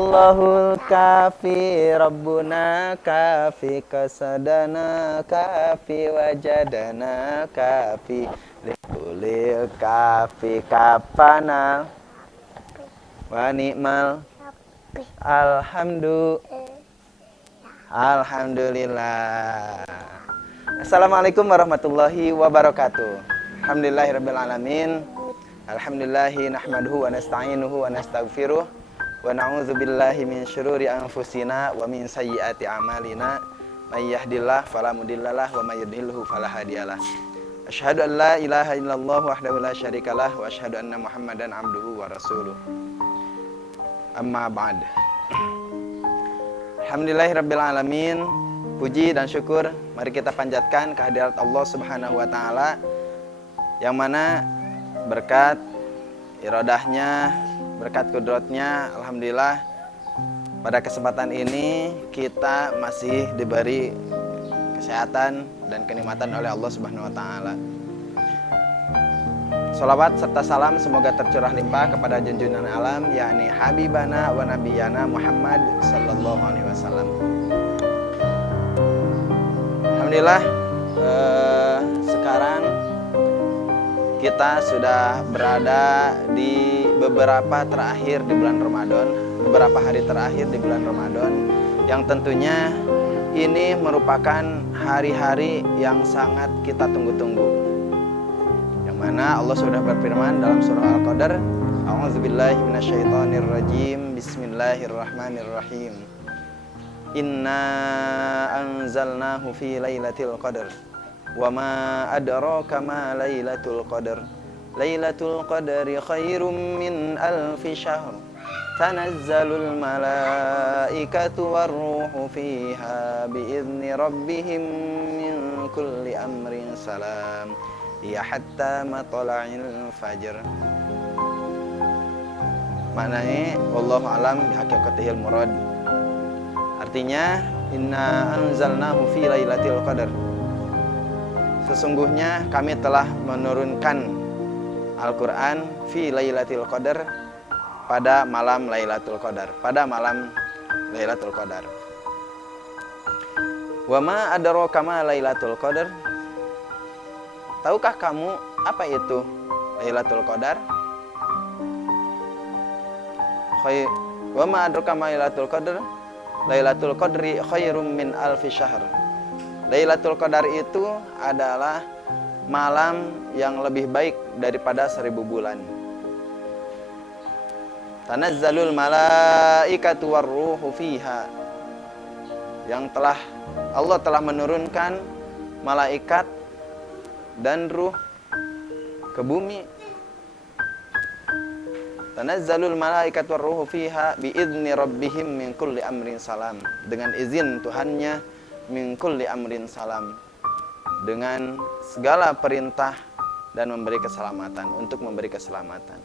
Allahul kafi Rabbuna kafi kasadana kafi wajadana kafi likulil kafi kafana wa ni'mal alhamdulillah. Assalamualaikum warahmatullahi wabarakatuh. Alhamdulillahirabbil alamin. Alhamdulillahi nahmaduhu wa nasta'inuhu wa nastaghfiruh wa na'udzu billahi min syururi anfusina wa min sayyiati a'malina may yahdihillahu fala mudhillalah wa may yudhlilhu fala hadiyalah. Asyhadu an la ilaha illallah wahdahu la syarikalah wa asyhadu anna Muhammadan abduhu wa rasuluh. Amma ba'd. Alhamdulillahirabbil alamin. Puji dan syukur mari kita panjatkan kehadirat Allah Subhanahu wa taala yang mana berkat iradahnya, berkat kudratnya, alhamdulillah pada kesempatan ini kita masih diberi kesehatan dan kenikmatan oleh Allah Subhanahu wa taala. Shalawat serta salam semoga tercurah limpah kepada junjungan alam yakni habibana wa nabiyana Muhammad sallallahu alaihi wasallam. Alhamdulillah sekarang kita sudah berada di beberapa terakhir di bulan Ramadan, beberapa hari terakhir di bulan Ramadan yang tentunya ini merupakan hari-hari yang sangat kita tunggu-tunggu. Yang mana Allah sudah berfirman dalam surah Al-Qadar, A'udzubillahi minasyaitonirrajim, Bismillahirrahmanirrahim. Inna anzalnahu fi lailatul qadar wa ma adraka ma lailatul qadar lailatul qadri khairum min alfi syahr tanazzalul malaikatu warruhu fiha biizni rabbihim min kulli amrin salam ya hatta matla'il fajr. Maknanya wallahu alam bihaqiqatihil murad. Artinya inna anzalnahu fi lailatul qadar. Sesungguhnya kami telah menurunkan Al-Qur'an fi lailatul qadar pada malam Lailatul Qadar, pada malam Lailatul Qadar. Wa ma adraka ma Lailatul Qadar? Tahukah kamu apa itu Lailatul Qadar? Wa ma adraka ma Lailatul Qadar? Lailatul Qadri khairum min alfi syahr. Lailatul Qadar itu adalah malam yang lebih baik daripada 1000 bulan. Tanazzalul malaikatu warruhu fiha. Yang Allah telah menurunkan malaikat dan ruh ke bumi. Tanazzalul malaikatu warruhu fiha biizni rabbihim min kulli amrin salam. Dengan izin Tuhannya min kulli amrin salam. Dengan segala perintah dan memberi keselamatan, untuk memberi keselamatan,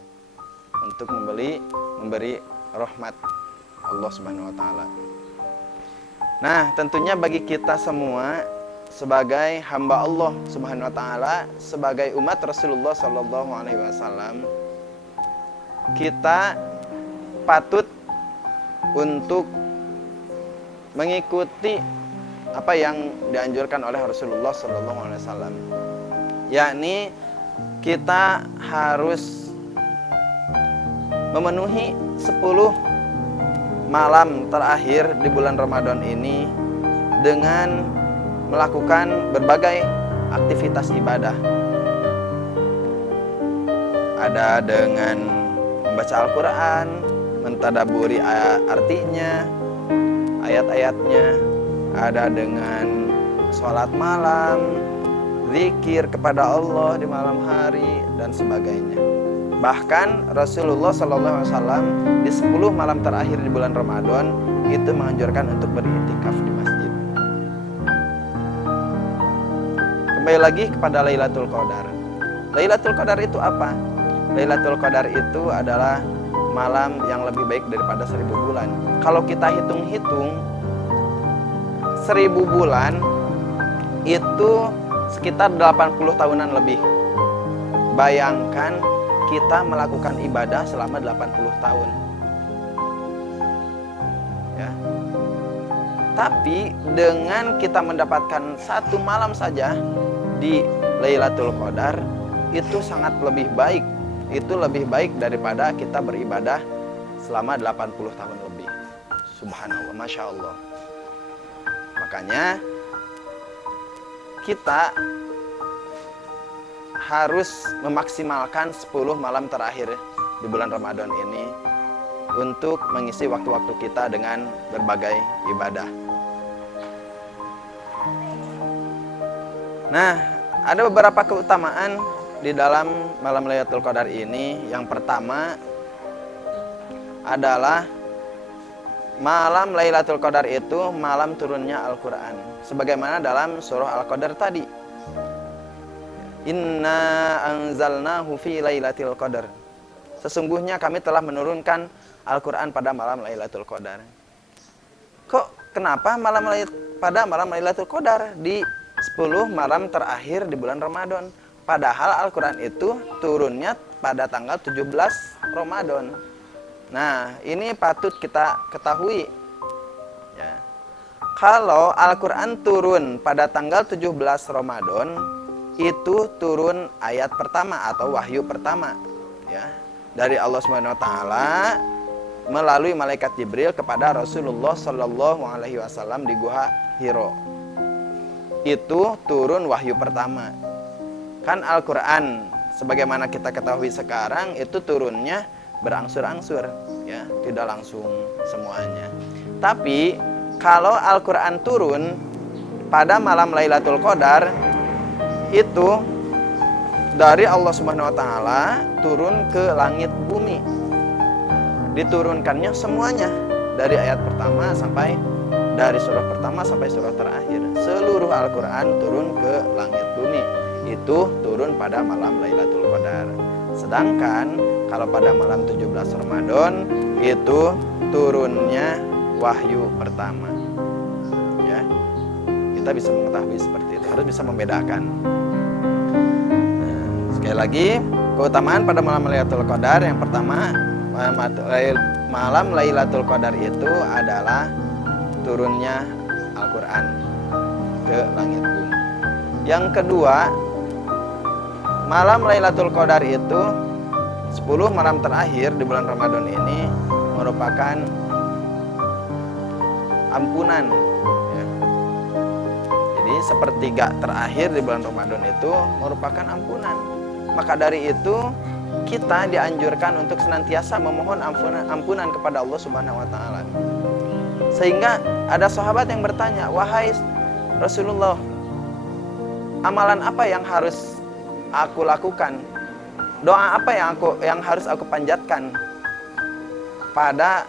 untuk memberi rahmat Allah Subhanahu wa taala. Nah, tentunya bagi kita semua sebagai hamba Allah Subhanahu wa taala, sebagai umat Rasulullah sallallahu alaihi wasallam, kita patut untuk mengikuti apa yang dianjurkan oleh Rasulullah sallallahu alaihi wasallam. Yakni kita harus memenuhi 10 malam terakhir di bulan Ramadan ini dengan melakukan berbagai aktivitas ibadah. Ada dengan membaca Al-Quran, mentadaburi artinya, ayat-ayatnya. Ada dengan sholat malam, zikir kepada Allah di malam hari, dan sebagainya. Bahkan Rasulullah SAW di 10 malam terakhir di bulan Ramadan itu menganjurkan untuk beriktikaf di masjid. Kembali lagi kepada Lailatul Qadar. Lailatul Qadar itu apa? Lailatul Qadar itu adalah malam yang lebih baik daripada 1000 bulan. Kalau kita hitung-hitung 1000 bulan itu sekitar 80 tahunan lebih. Bayangkan kita melakukan ibadah selama 80 tahun. Tapi dengan kita mendapatkan satu malam saja di Lailatul Qadar, itu sangat lebih baik. Itu lebih baik daripada kita beribadah selama 80 tahun lebih. Subhanallah, Masya Allah. Makanya kita harus memaksimalkan 10 malam terakhir di bulan Ramadan ini untuk mengisi waktu-waktu kita dengan berbagai ibadah. Nah, ada beberapa keutamaan di dalam malam Lailatul Qadar ini. Yang pertama adalah malam Lailatul Qadar itu malam turunnya Al-Quran, sebagaimana dalam surah Al-Qadar tadi. Inna anzalnahu fi Lailatul Qadar. Sesungguhnya kami telah menurunkan Al-Quran pada malam Lailatul Qadar. Kenapa pada malam Lailatul Qadar di 10 malam terakhir di bulan Ramadan? Padahal Al-Quran itu turunnya pada tanggal 17 Ramadan. Nah, ini patut kita ketahui ya. Kalau Al-Quran turun pada tanggal 17 Ramadan, itu turun ayat pertama atau wahyu pertama ya, dari Allah Subhanahu wa taala melalui malaikat Jibril kepada Rasulullah Shallallahu alaihi wasallam di Gua Hiro. Itu turun wahyu pertama. Kan Al-Qur'an sebagaimana kita ketahui sekarang itu turunnya berangsur-angsur ya, tidak langsung semuanya. Tapi kalau Al-Qur'an turun pada malam Lailatul Qadar, itu dari Allah Subhanahu wa taala turun ke langit bumi. Diturunkannya semuanya dari ayat pertama sampai dari surah pertama sampai surah terakhir. Seluruh Al-Qur'an turun ke langit bumi. Itu turun pada malam Lailatul Qadar. Sedangkan kalau pada malam 17 Ramadan itu turunnya wahyu pertama. Ya. Kita bisa mengetahui seperti itu, harus bisa membedakan. Nah, sekali lagi, keutamaan pada malam Lailatul Qadar yang pertama, malam Lailatul Qadar itu adalah turunnya Al-Quran ke langit bumi. Yang kedua, malam Lailatul Qadar itu 10 malam terakhir di bulan Ramadan ini merupakan ampunan ya. Jadi sepertiga terakhir di bulan Ramadan itu merupakan ampunan. Maka dari itu kita dianjurkan untuk senantiasa memohon ampunan kepada Allah Subhanahu wa taala. Sehingga ada sahabat yang bertanya, "Wahai Rasulullah, amalan apa yang harus aku lakukan? Doa apa yang harus aku panjatkan pada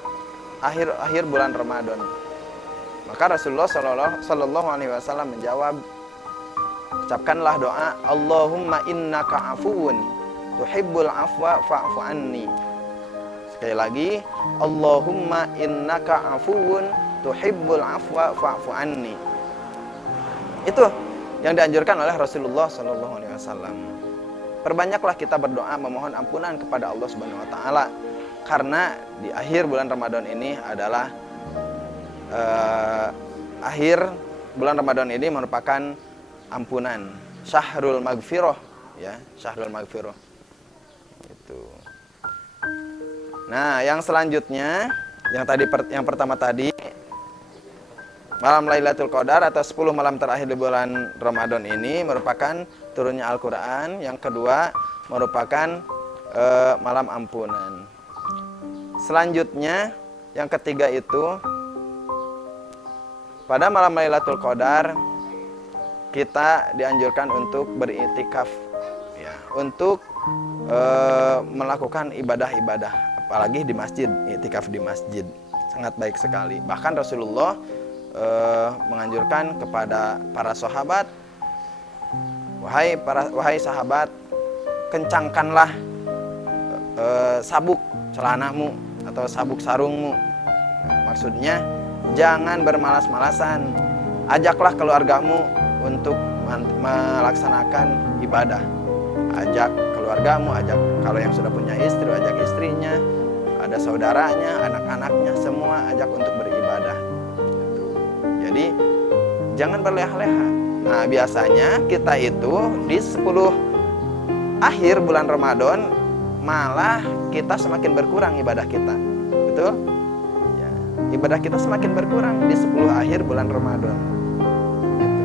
akhir bulan Ramadan?" Maka Rasulullah Shallallahu alaihi wasallam menjawab, ucapkanlah doa, "Allahumma innaka afuwun tuhibbul afwa fa'fu anni." Sekali lagi, Allahumma innaka afuwun tuhibbul afwa fa'fu anni. Itu yang dianjurkan oleh Rasulullah Shallallahu alaihi wasallam. Perbanyaklah kita berdoa memohon ampunan kepada Allah Subhanahu wa taala, karena di akhir bulan Ramadan ini adalah akhir bulan Ramadan ini merupakan ampunan, syahrul maghfirah ya, syahrul maghfirah. Itu. Nah, yang selanjutnya yang pertama tadi malam Lailatul Qadar atau 10 malam terakhir di bulan Ramadan ini merupakan turunnya Al-Qur'an. Yang kedua merupakan malam ampunan. Selanjutnya yang ketiga itu pada malam Lailatul Qadar kita dianjurkan untuk beriktikaf ya, untuk melakukan ibadah-ibadah, apalagi di masjid. Iktikaf di masjid sangat baik sekali. Bahkan Rasulullah menganjurkan kepada para sahabat, wahai sahabat, kencangkanlah sabuk celanamu atau sabuk sarungmu. Maksudnya jangan bermalas-malasan. Ajaklah keluargamu untuk melaksanakan ibadah. Ajak keluargamu, ajak kalau yang sudah punya istri, ajak istrinya, ada saudaranya, anak-anaknya, semua ajak untuk beribadah. Jadi jangan berleha-leha. Nah, biasanya kita itu di 10 akhir bulan Ramadan malah kita semakin berkurang ibadah kita. Betul? Ya, ibadah kita semakin berkurang di 10 akhir bulan Ramadan. Gitu.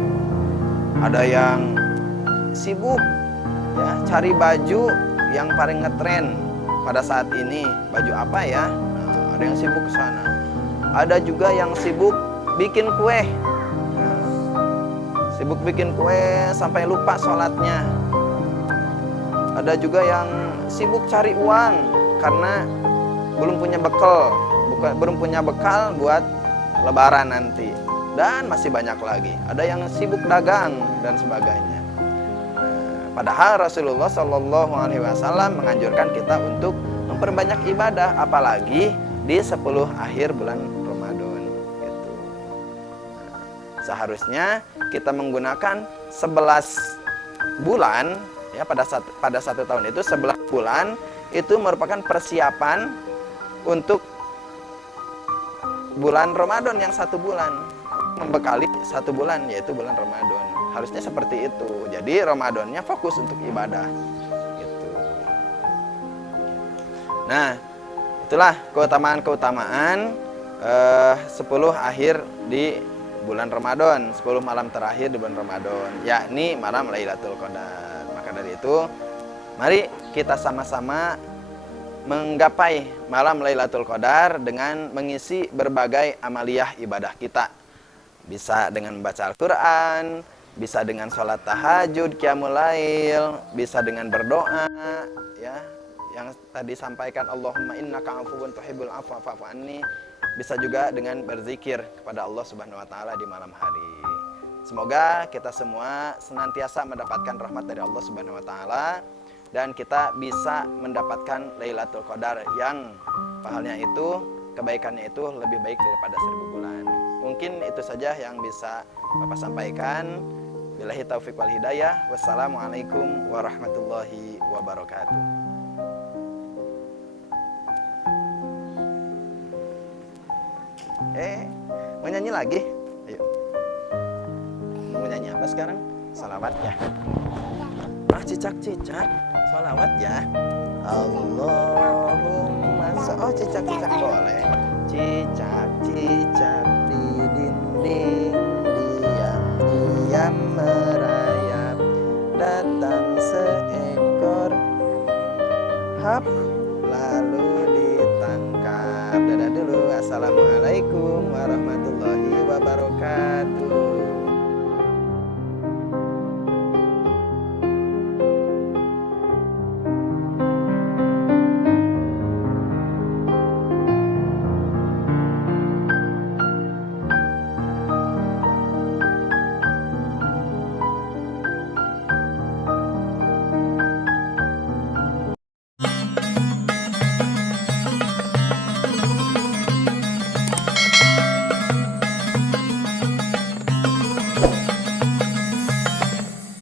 Ada yang sibuk ya cari baju yang paling ngetren pada saat ini. Baju apa ya? Nah, ada yang sibuk ke sana. Ada juga yang sibuk bikin kue. Sibuk bikin kue sampai lupa sholatnya. Ada juga yang sibuk cari uang karena belum punya bekal buat lebaran nanti. Dan masih banyak lagi. Ada yang sibuk dagang dan sebagainya. Padahal Rasulullah Shallallahu Alaihi Wasallam menganjurkan kita untuk memperbanyak ibadah, apalagi di 10 akhir bulan Ramadan. Gitu. Seharusnya kita menggunakan 11 bulan ya, pada satu tahun itu 11 bulan itu merupakan persiapan untuk bulan Ramadan yang 1 bulan, membekali 1 bulan yaitu bulan Ramadan. Harusnya seperti itu. Jadi Ramadannya fokus untuk ibadah gitu. Nah, itulah keutamaan-keutamaan 10 akhir di bulan Ramadan, 10 malam terakhir di bulan Ramadan, yakni malam Lailatul Qadar. Maka dari itu, mari kita sama-sama menggapai malam Lailatul Qadar dengan mengisi berbagai amaliyah ibadah kita. Bisa dengan membaca Al-Quran, bisa dengan sholat tahajud, qiyamul lail, bisa dengan berdoa, ya, yang tadi sampaikan Allahumma innaka afuwun tuhibbul afwa fa'fu anni. Bisa juga dengan berzikir kepada Allah Subhanahu wa taala di malam hari. Semoga kita semua senantiasa mendapatkan rahmat dari Allah Subhanahu wa taala dan kita bisa mendapatkan Lailatul Qadar yang pahalanya itu, kebaikannya itu lebih baik daripada 1000 bulan. Mungkin itu saja yang bisa Bapak sampaikan. Billahi taufiq wal hidayah. Wassalamualaikum warahmatullahi wabarakatuh. Mau nyanyi lagi? Ayo. Mau nyanyi apa sekarang? Salawat ya? Cicak-cicak. Salawat ya? Allahumma oh, cicak-cicak boleh. Cicak-cicak di dinding, diam-diam merayap. Datang seekor, hap, lalu ditangkap. Dadah dulu. Assalamualaikum warahmatullahi wabarakatuh.